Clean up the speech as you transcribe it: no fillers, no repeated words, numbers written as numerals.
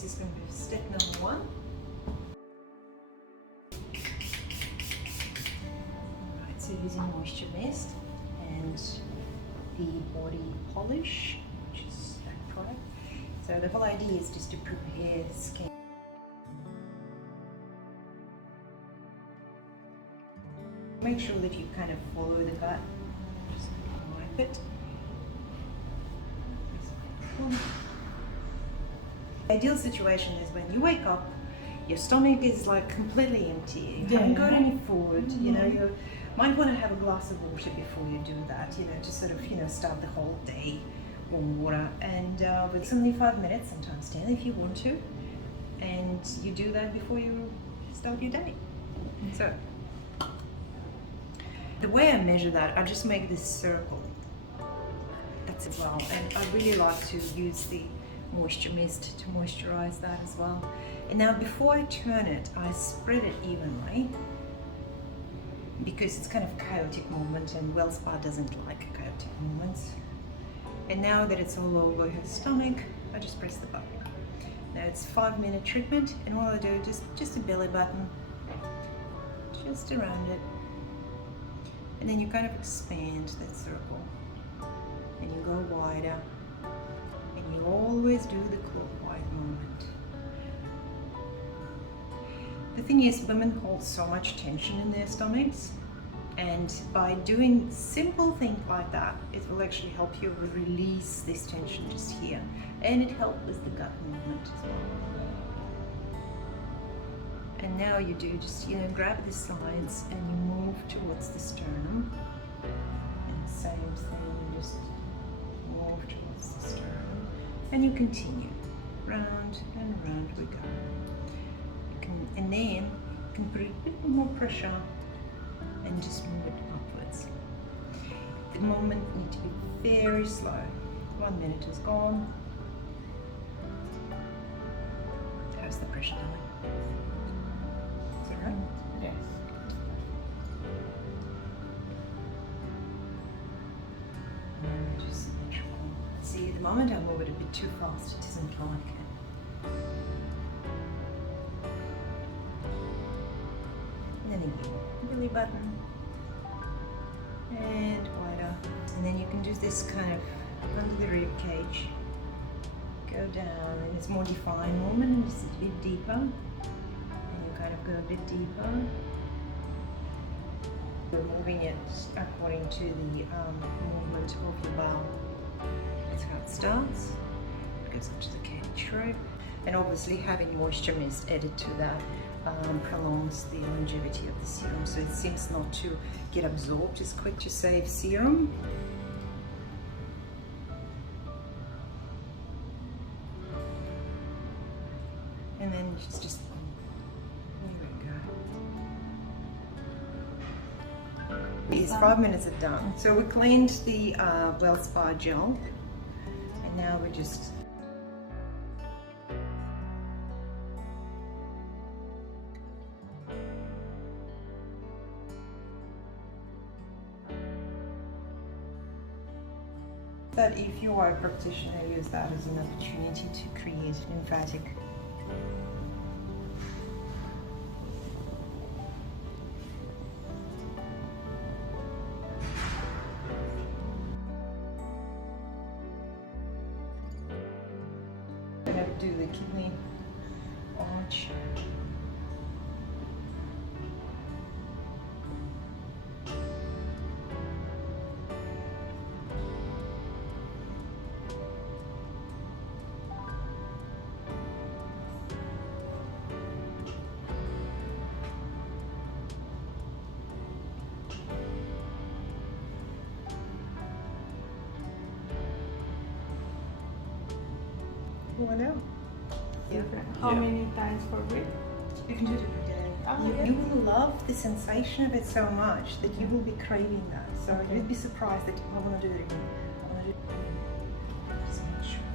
This is going to be step number 1. Alright, so using moisture mist and the body polish, which is that product. So the whole idea is just to prepare the skin. Make sure that you kind of follow the gut. Just wipe it. The ideal situation is when you wake up, your stomach is like completely empty. You haven't got any food. You know, you might want to have a glass of water before you do that. You know, to sort of start the whole day. Warm water, and it's only 5 minutes, sometimes 10 if you want to, and you do that before you start your day. So the way I measure that, I just make this circle. That's it. Well, and I really like to use the moisture mist to moisturize that as well. And now before I turn it, I spread it evenly because it's kind of a chaotic movement, and WellSpa doesn't like chaotic movements. And now that it's all over her stomach, I just press the button. Now it's a 5-minute treatment, and all I do is just a belly button, just around it. And then you kind of expand that circle, and you go wider, and you always do the clockwise movement. The thing is, women hold so much tension in their stomachs, and by doing simple things like that, it will actually help you release this tension just here, and it helps with the gut movement as well. And now you do just grab the sides and you move towards the sternum, and same thing, just move towards the sternum, and you continue round and round we go. And then you can put a bit more pressure and just move it upwards. The movement needs to be very slow. 1 minute is gone. How's the pressure going? Is it right? Yes. And just symmetrical. See, the moment I move it a bit too fast, it doesn't like it. And then again, belly button. And wider, and then you can do this kind of under the rib cage, go down, and it's more defined movement, and just a bit deeper, and you kind of go a bit deeper. You're moving it according to the movement of your bowel. That's how it starts. It goes up to the cage rope, and obviously having moisture mist added to that prolongs the longevity of the serum, so it seems not to get absorbed as quick to save serum. And then it's just there we go. These 5 minutes are done. So we cleaned the WellSpa gel, and now we're just that if you are a practitioner, use that as an opportunity to create lymphatic. I'm going to do the kidney arch. Voila. Yeah. How many times per week? You can do it every day. Oh, You will love the sensation of it so much that you will be craving that. So you'd be surprised that I want to do it again. I want to do it again. Just make sure.